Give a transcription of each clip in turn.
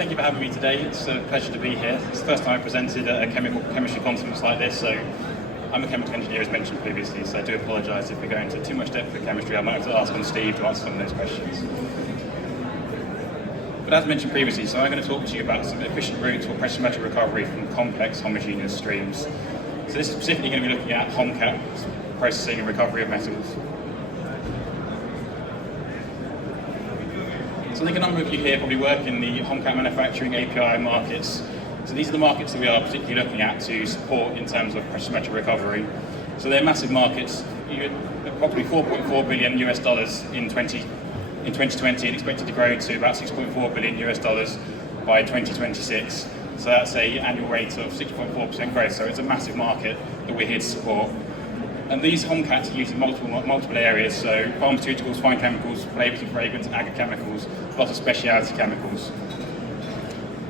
Thank you for having me today. It's a pleasure to be here. It's the first time I've presented at a chemistry conference like this, so I'm a chemical engineer as mentioned previously, so I do apologise if we go into too much depth with chemistry. I might have to ask on Steve to answer some of those questions. But as mentioned previously, so I'm going to talk to you about some efficient routes for precious metal recovery from complex homogeneous streams. So this is specifically going to be looking at HOMCAT, processing and recovery of metals. So I think a number of you here probably work in the HOMCAT manufacturing API markets. So these are the markets that we are particularly looking at to support in terms of precious metal recovery. So they're massive markets, probably $4.4 billion US dollars in 2020 and expected to grow to about $6.4 billion US dollars by 2026. So that's an annual rate of 6.4% growth. So it's a massive market that we're here to support. And these HOMCATs are used in multiple areas, so pharmaceuticals, fine chemicals, flavours and fragrance, agrochemicals, lots of specialty chemicals.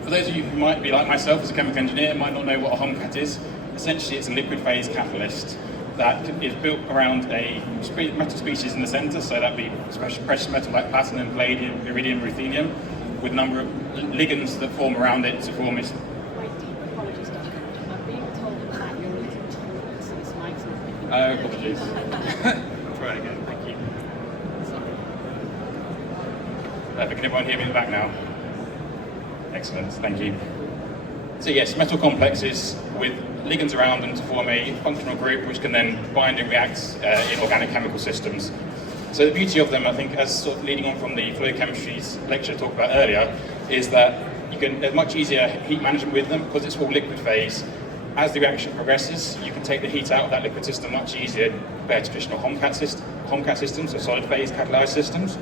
For those of you who might be like myself as a chemical engineer and might not know what a HOMCAT is, essentially it's a liquid phase catalyst that is built around a metal species in the centre, so that'd be precious metal like platinum, palladium, iridium, ruthenium, with a number of ligands that form around it to form its... My deep apologies, Duncan. I'm being told that you're losing tolerance to this mic. apologies. I'll try it again, thank you. Can everyone hear me in the back now? Excellent, thank you. So yes, metal complexes with ligands around them to form a functional group which can then bind and react in organic chemical systems. So the beauty of them, I think, as sort of leading on from the flow chemistry's lecture I talked about earlier, is that there's much easier heat management with them because it's all liquid phase. As the reaction progresses, you can take the heat out of that liquid system much easier compared to traditional HOMCAT systems, or solid phase catalyzed systems.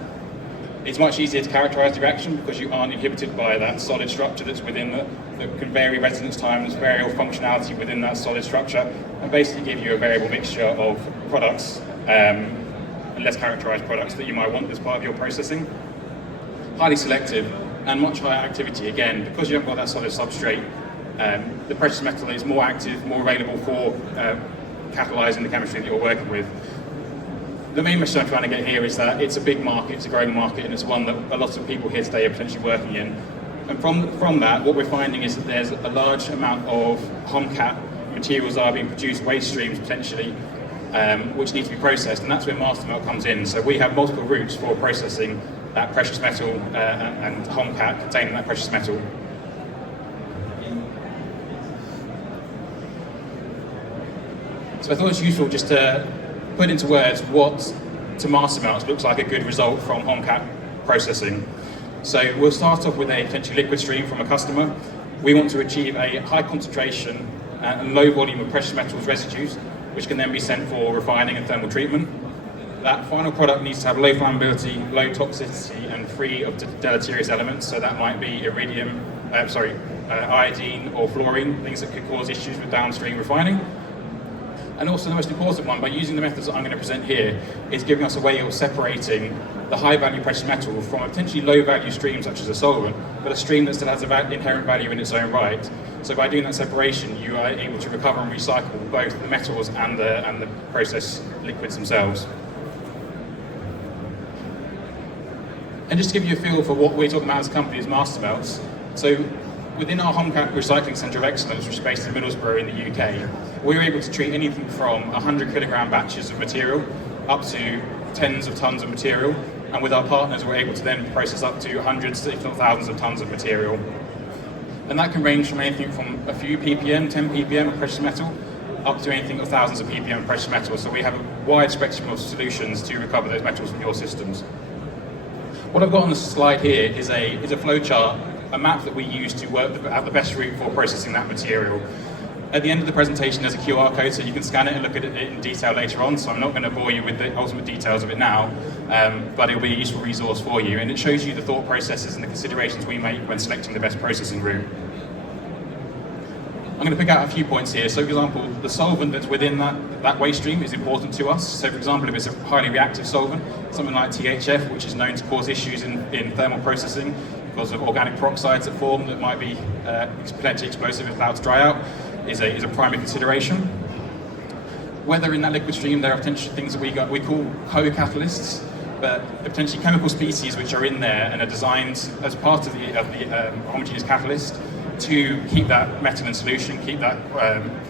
It's much easier to characterize the reaction because you aren't inhibited by that solid structure that's within that can vary residence time, there's variable functionality within that solid structure, and basically give you a variable mixture of products, and less characterized products that you might want as part of your processing. Highly selective and much higher activity again, because you haven't got that solid substrate. The precious metal is more active, more available for catalyzing the chemistry that you're working with. The main message I'm trying to get here is that it's a big market, it's a growing market, and it's one that a lot of people here today are potentially working in. And from that, what we're finding is that there's a large amount of HOMCAT materials that are being produced, waste streams potentially, which need to be processed, and that's where Mastermelt comes in. So we have multiple routes for processing that precious metal and HOMCAT containing that precious metal. So I thought it was useful just to put into words what to Mastermelt looks like a good result from HOMCAT processing. So we'll start off with a potentially liquid stream from a customer. We want to achieve a high concentration and low volume of precious metals residues, which can then be sent for refining and thermal treatment. That final product needs to have low flammability, low toxicity, and free of deleterious elements. So that might be iridium, iodine or fluorine, things that could cause issues with downstream refining. And also the most important one, by using the methods that I'm going to present here, is giving us a way of separating the high-value precious metal from a potentially low-value stream such as a solvent, but a stream that still has an inherent value in its own right. So by doing that separation, you are able to recover and recycle both the metals and the process liquids themselves. And just to give you a feel for what we're talking about as a company as Mastermelt, so within our HOMCAT Recycling Centre of Excellence, which is based in Middlesbrough in the UK, we're able to treat anything from 100 kilogram batches of material up to tens of tons of material, and with our partners we're able to then process up to hundreds, if not thousands of tons of material. And that can range from anything from a few ppm, 10 ppm of precious metal, up to anything of thousands of ppm of precious metal. So we have a wide spectrum of solutions to recover those metals from your systems. What I've got on the slide here is a flow chart, a map that we use to have the best route for processing that material. At the end of the presentation there's a QR code so you can scan it and look at it in detail later on, so I'm not going to bore you with the ultimate details of it now, but it'll be a useful resource for you, and it shows you the thought processes and the considerations we make when selecting the best processing route. I'm going to pick out a few points here. So for example, the solvent that's within that waste stream is important to us. So for example, if it's a highly reactive solvent, something like THF, which is known to cause issues in thermal processing because of organic peroxides that form that might be potentially explosive if allowed to dry out, is a primary consideration. Whether in that liquid stream there are potential things that we call co-catalysts. but potentially chemical species which are in there and are designed as part of the homogeneous catalyst to keep that metal in solution, keep that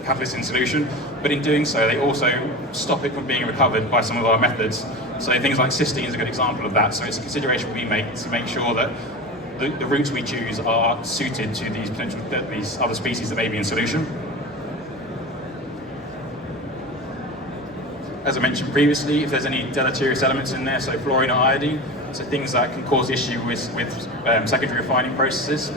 catalyst in solution, but in doing so they also stop it from being recovered by some of our methods. So things like cysteine is a good example of that. So it's a consideration we make to make sure that the routes we choose are suited to these other species that may be in solution. As I mentioned previously, if there's any deleterious elements in there, so fluorine or iodine, so things that can cause issue with secondary refining processes.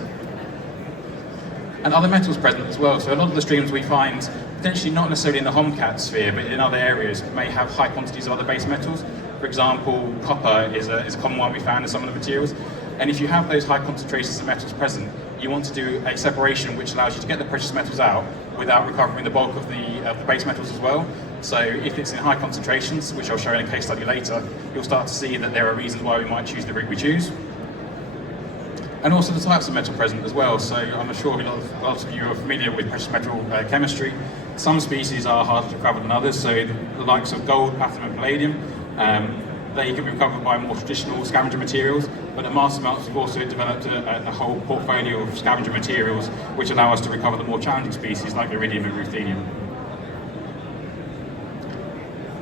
And other metals present as well. So a lot of the streams we find, potentially not necessarily in the HOMCAT sphere, but in other areas, may have high quantities of other base metals. For example, copper is a common one we found in some of the materials. And if you have those high concentrations of metals present, you want to do a separation which allows you to get the precious metals out without recovering the bulk of the base metals as well. So if it's in high concentrations, which I'll show in a case study later, you'll start to see that there are reasons why we might choose the route we choose. And also the types of metal present as well. So I'm sure a lot of you are familiar with precious metal chemistry. Some species are harder to recover than others, so the likes of gold, platinum and palladium, they can be recovered by more traditional scavenger materials, but at Mastermelt we've also developed a whole portfolio of scavenger materials which allow us to recover the more challenging species like iridium and ruthenium.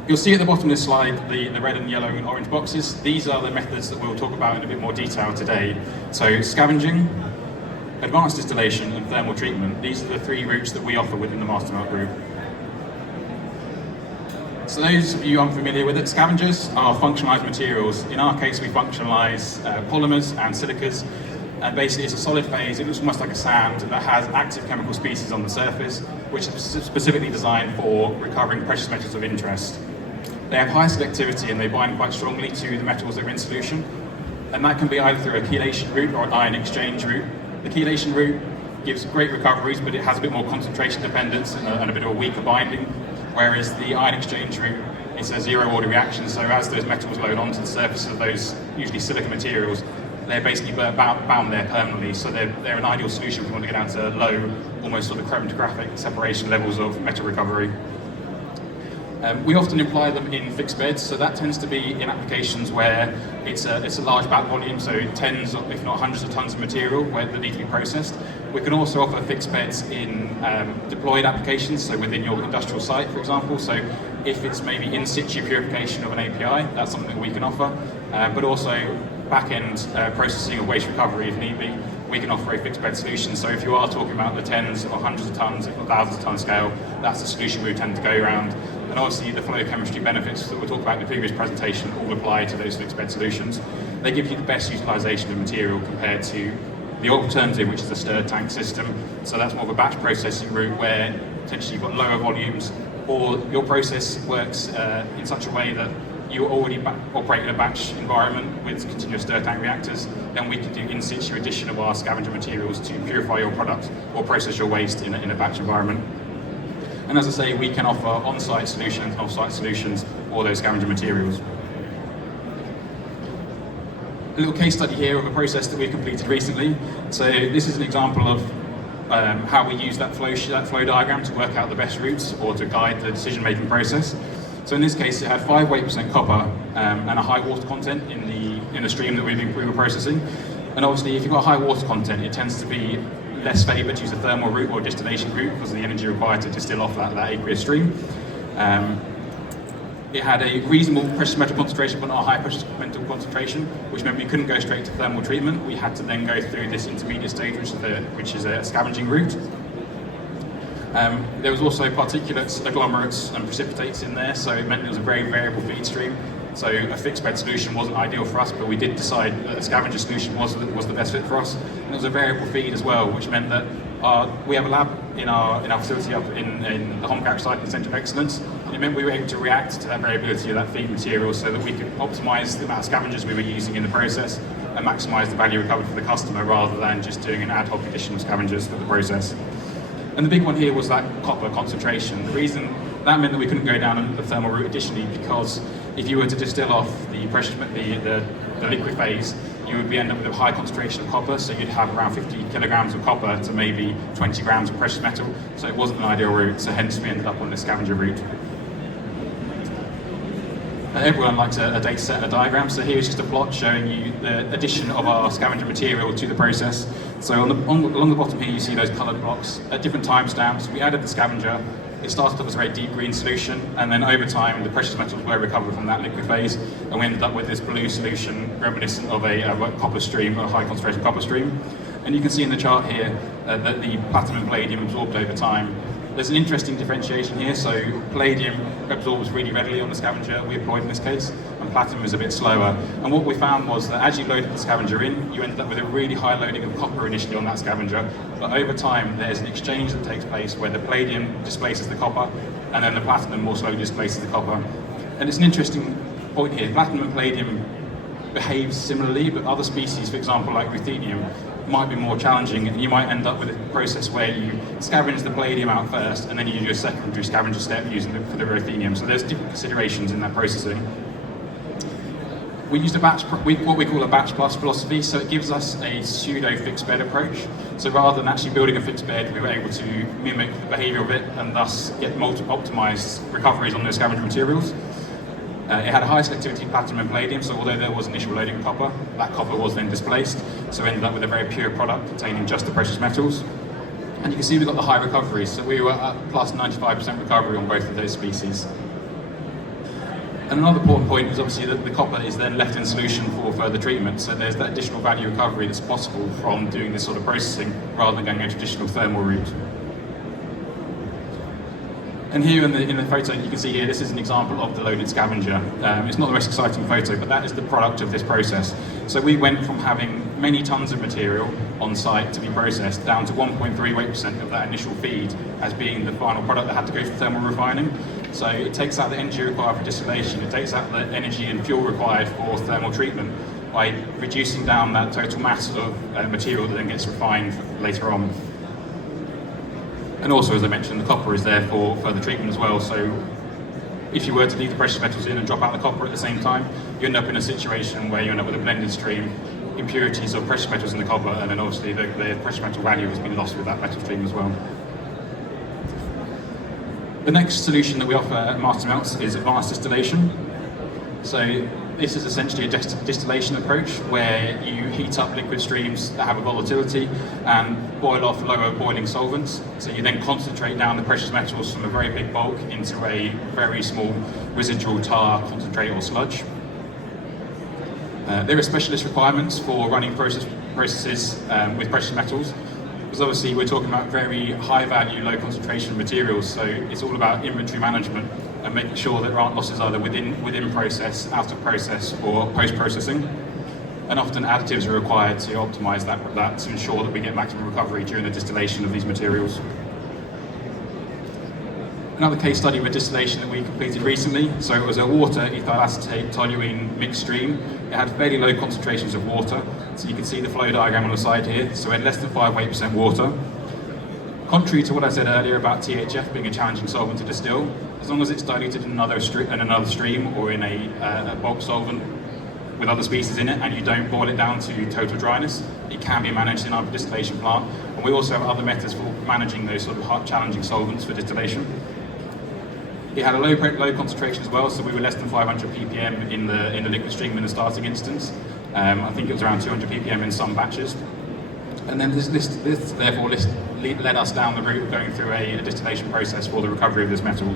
You'll see at the bottom of this slide the red and yellow and orange boxes. These are the methods that we'll talk about in a bit more detail today. So scavenging, advanced distillation and thermal treatment. These are the three routes that we offer within the Mastermelt group. So those of you unfamiliar with it, scavengers are functionalized materials. In our case, we functionalize polymers and silicas. And basically it's a solid phase, it looks almost like a sand that has active chemical species on the surface, which is specifically designed for recovering precious metals of interest. They have high selectivity and they bind quite strongly to the metals that are in solution. And that can be either through a chelation route or an ion exchange route. The chelation route gives great recoveries, but it has a bit more concentration dependence and a bit of a weaker binding. Whereas the ion exchange route is a zero order reaction, so as those metals load onto the surface of those usually silica materials, they're basically bound there permanently, so they're an ideal solution if you want to get down to low, almost sort of chromatographic separation levels of metal recovery. We often apply them in fixed beds, so that tends to be in applications where it's a large back volume, so tens, if not hundreds of tons of material that need to be processed. We can also offer fixed beds in deployed applications, so within your industrial site, for example. So if it's maybe in situ purification of an API, that's something that we can offer, but also back-end processing of waste recovery if need be. We can offer a fixed bed solution. So if you are talking about the tens or hundreds of tons, if not thousands of ton scale, that's the solution we tend to go around. And obviously the flow chemistry benefits that we'll talk about in the previous presentation all apply to those fixed bed solutions. They give you the best utilization of material compared to the alternative, which is a stirred tank system. So that's more of a batch processing route where potentially you've got lower volumes, or your process works in such a way that you already operate in a batch environment with continuous stir tank reactors. Then we can do in situ addition of our scavenger materials to purify your product or process your waste in a batch environment. And as I say, we can offer on-site solutions, off-site solutions for those scavenger materials. A little case study here of a process that we've completed recently. So this is an example of how we use that flow diagram to work out the best routes or to guide the decision-making process. So in this case, it had 5 weight % copper and a high water content in the stream that we were processing. And obviously, if you've got a high water content, it tends to be less favoured to use a thermal route or distillation route because of the energy required to distill off that aqueous stream. It had a reasonable precious metal concentration, but not a high precious metal concentration, which meant we couldn't go straight to thermal treatment. We had to then go through this intermediate stage, which is a scavenging route. There was also particulates, agglomerates and precipitates in there, so it meant it was a very variable feed stream. So a fixed bed solution wasn't ideal for us, but we did decide that a scavenger solution was the best fit for us. And it was a variable feed as well, which meant that we have a lab in our facility up in the Homogeneous Recycling Centre of Excellence, and it meant we were able to react to that variability of that feed material so that we could optimise the amount of scavengers we were using in the process and maximise the value recovered for the customer rather than just doing an ad hoc addition of scavengers for the process. And the big one here was that copper concentration. The reason that meant that we couldn't go down the thermal route additionally, because if you were to distill off the liquid phase, you would end up with a high concentration of copper, so you'd have around 50 kilograms of copper to maybe 20 grams of precious metal, so it wasn't an ideal route, so hence we ended up on the scavenger route. Everyone likes a data set and a diagram, so here's just a plot showing you the addition of our scavenger material to the process. So along the bottom here you see those coloured blocks at different timestamps. We added the scavenger. It started off as a very deep green solution, and then over time the precious metals were recovered from that liquid phase, and we ended up with this blue solution reminiscent of a copper stream, a high concentration copper stream. And you can see in the chart here that the platinum and palladium absorbed over time. There's an interesting differentiation here, so palladium absorbs really readily on the scavenger we employed in this case, and platinum is a bit slower. And what we found was that as you loaded the scavenger in, you ended up with a really high loading of copper initially on that scavenger, but over time there's an exchange that takes place where the palladium displaces the copper, and then the platinum more slowly displaces the copper. And it's an interesting point here. Platinum and palladium behave similarly, but other species, for example like ruthenium, might be more challenging, and you might end up with a process where you scavenge the palladium out first and then you do a secondary scavenger step using it for the ruthenium. So there's different considerations in that processing. We used what we call a batch plus philosophy, so it gives us a pseudo fixed bed approach. So rather than actually building a fixed bed, we were able to mimic the behavior of it and thus get optimized recoveries on those scavenger materials. It had a high selectivity of platinum and palladium, so although there was initial loading of copper, that copper was then displaced, so we ended up with a very pure product containing just the precious metals. And you can see we got the high recoveries, so we were at plus 95% recovery on both of those species. And another important point is obviously that the copper is then left in solution for further treatment, so there's that additional value recovery that's possible from doing this sort of processing rather than going a traditional thermal route. And here in the photo, you can see here, this is an example of the loaded scavenger. It's not the most exciting photo, but that is the product of this process. So we went from having many tons of material on site to be processed down to 1.38% of that initial feed as being the final product that had to go through thermal refining. So it takes out the energy required for distillation, it takes out the energy and fuel required for thermal treatment by reducing down that total mass of material that then gets refined later on. And also, as I mentioned, the copper is there for further treatment as well, so if you were to leave the precious metals in and drop out the copper at the same time, you end up in a situation where you end up with a blended stream, impurities of precious metals in the copper, and then obviously the precious metal value has been lost with that metal stream as well. The next solution that we offer at Mastermelt is advanced distillation. So this is essentially a distillation approach where you heat up liquid streams that have a volatility and boil off lower boiling solvents. So you then concentrate down the precious metals from a very big bulk into a very small residual tar, concentrate or sludge. There are specialist requirements for running processes with precious metals, because obviously we're talking about very high value, low concentration materials, so it's all about inventory management and making sure that there aren't losses either within process, out of process, or post-processing. And often additives are required to optimize that to ensure that we get maximum recovery during the distillation of these materials. Another case study with distillation that we completed recently, so it was a water ethyl acetate toluene mixed stream. It had fairly low concentrations of water, so you can see the flow diagram on the side here, so we had less than 5 weight % water. Contrary to what I said earlier about THF being a challenging solvent to distill, as long as it's diluted in another stream or in a bulk solvent with other species in it, and you don't boil it down to total dryness, it can be managed in our distillation plant. And we also have other methods for managing those sort of hot challenging solvents for distillation. It had a low concentration as well, so we were less than 500 ppm in the liquid stream in the starting instance. I think it was around 200 ppm in some batches. And then this therefore led us down the route of going through a distillation process for the recovery of this metal.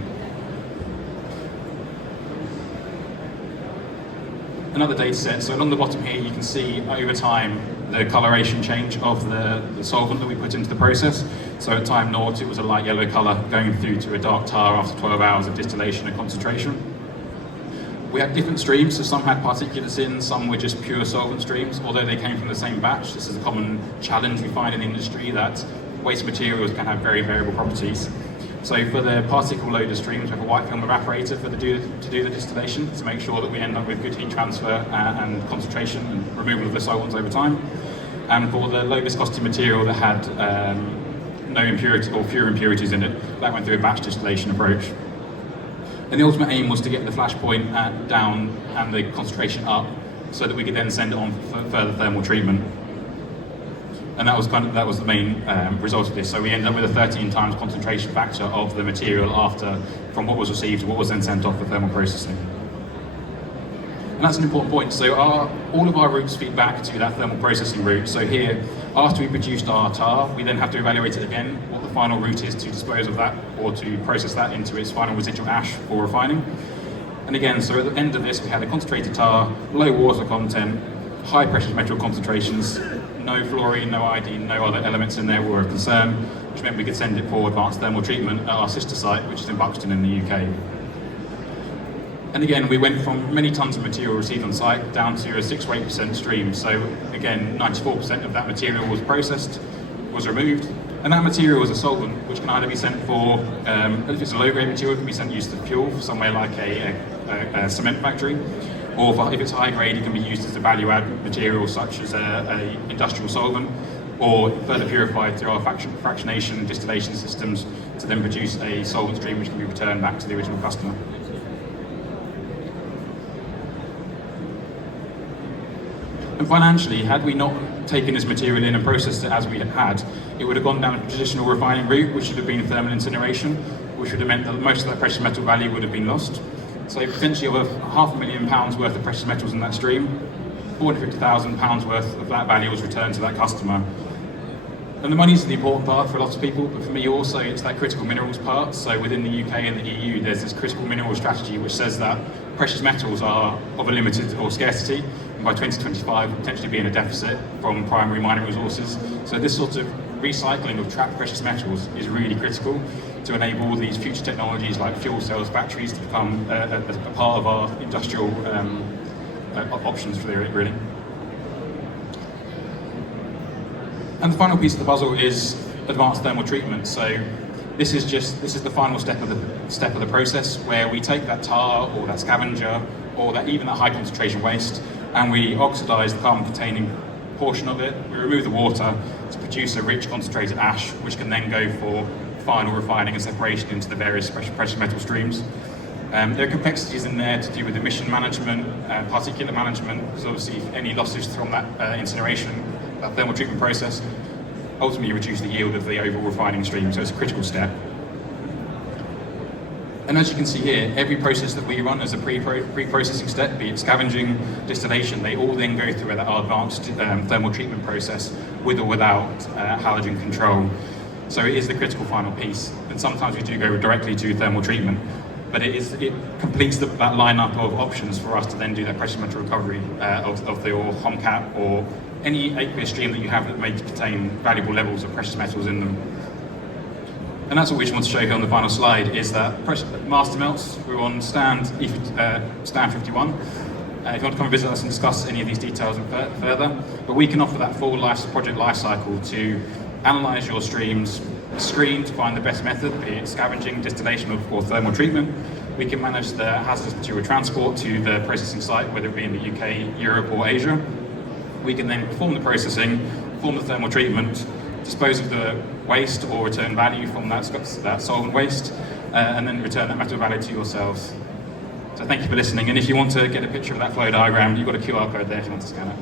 Another data set, so along the bottom here you can see over time the coloration change of the solvent that we put into the process. So at time 0 it was a light yellow colour going through to a dark tar after 12 hours of distillation and concentration. We had different streams, so some had particulates in, some were just pure solvent streams, although they came from the same batch. This is a common challenge we find in the industry, that waste materials can have very variable properties. So for the particle loader streams, we have a white film evaporator to do the distillation to make sure that we end up with good heat transfer and concentration and removal of the solvents over time. And for the low viscosity material that had no impurity or fewer impurities in it, that went through a batch distillation approach. And the ultimate aim was to get the flash point down and the concentration up so that we could then send it on for further thermal treatment. And that was the main result of this. So we ended up with a 13 times concentration factor of the material from what was received to what was then sent off for thermal processing. And that's an important point. So all of our routes feed back to that thermal processing route. So here, after we produced our tar, we then have to evaluate it again, what the final route is to dispose of that or to process that into its final residual ash for refining. And again, so at the end of this, we had a concentrated tar, low water content, high precious metal concentrations, no fluorine, no iodine, no other elements in there were of concern, which meant we could send it for advanced thermal treatment at our sister site, which is in Buxton in the UK. And again, we went from many tons of material received on site down to a 6 or 8% stream. So again, 94% of that material was processed, was removed, and that material is a solvent which can either be sent for, if it's a low-grade material, it can be sent used as fuel for somewhere like a cement factory, or if it's high-grade, it can be used as a value-add material such as a industrial solvent, or further purified through our fractionation and distillation systems to then produce a solvent stream which can be returned back to the original customer. And financially, had we not taken this material in and processed it as we had, it would have gone down a traditional refining route, which would have been thermal incineration, which would have meant that most of that precious metal value would have been lost. So potentially over £500,000 worth of precious metals in that stream, £450,000 worth of that value was returned to that customer. And the money's the important part for a lot of people, but for me also it's that critical minerals part. So within the UK and the EU, there's this critical mineral strategy which says that precious metals are of a limited or scarcity, and by 2025 potentially be in a deficit from primary mining resources. So this sort of recycling of trapped precious metals is really critical to enable all these future technologies like fuel cells, batteries to become a part of our industrial options for it, really. And the final piece of the puzzle is advanced thermal treatment. So this is the final step of the process where we take that tar or that scavenger or even that high concentration waste and we oxidize the carbon containing portion of it. We remove the water to produce a rich concentrated ash, which can then go for final refining and separation into the various precious metal streams. There are complexities in there to do with emission management, particulate management, because obviously any losses from that incineration, that thermal treatment process, ultimately reduce the yield of the overall refining stream, so it's a critical step. And as you can see here, every process that we run as a pre-processing step, be it scavenging, distillation, they all then go through that advanced thermal treatment process with or without halogen control. So it is the critical final piece. And sometimes we do go directly to thermal treatment, but it completes that lineup of options for us to then do that precious metal recovery of the HOMCAT or any aqueous stream that you have that may contain valuable levels of precious metals in them. And that's what we just want to show here on the final slide, is that Mastermelt, we're on stand 51. If you want to come and visit us and discuss any of these details further, but we can offer that full project life cycle to analyse your streams, screen to find the best method, be it scavenging, distillation or thermal treatment. We can manage the hazardous material transport to the processing site, whether it be in the UK, Europe or Asia. We can then perform the processing, perform the thermal treatment, dispose of the waste or return value from that solvent waste, and then return that metal value to yourselves. So thank you for listening, and if you want to get a picture of that flow diagram, you've got a QR code there if you want to scan it.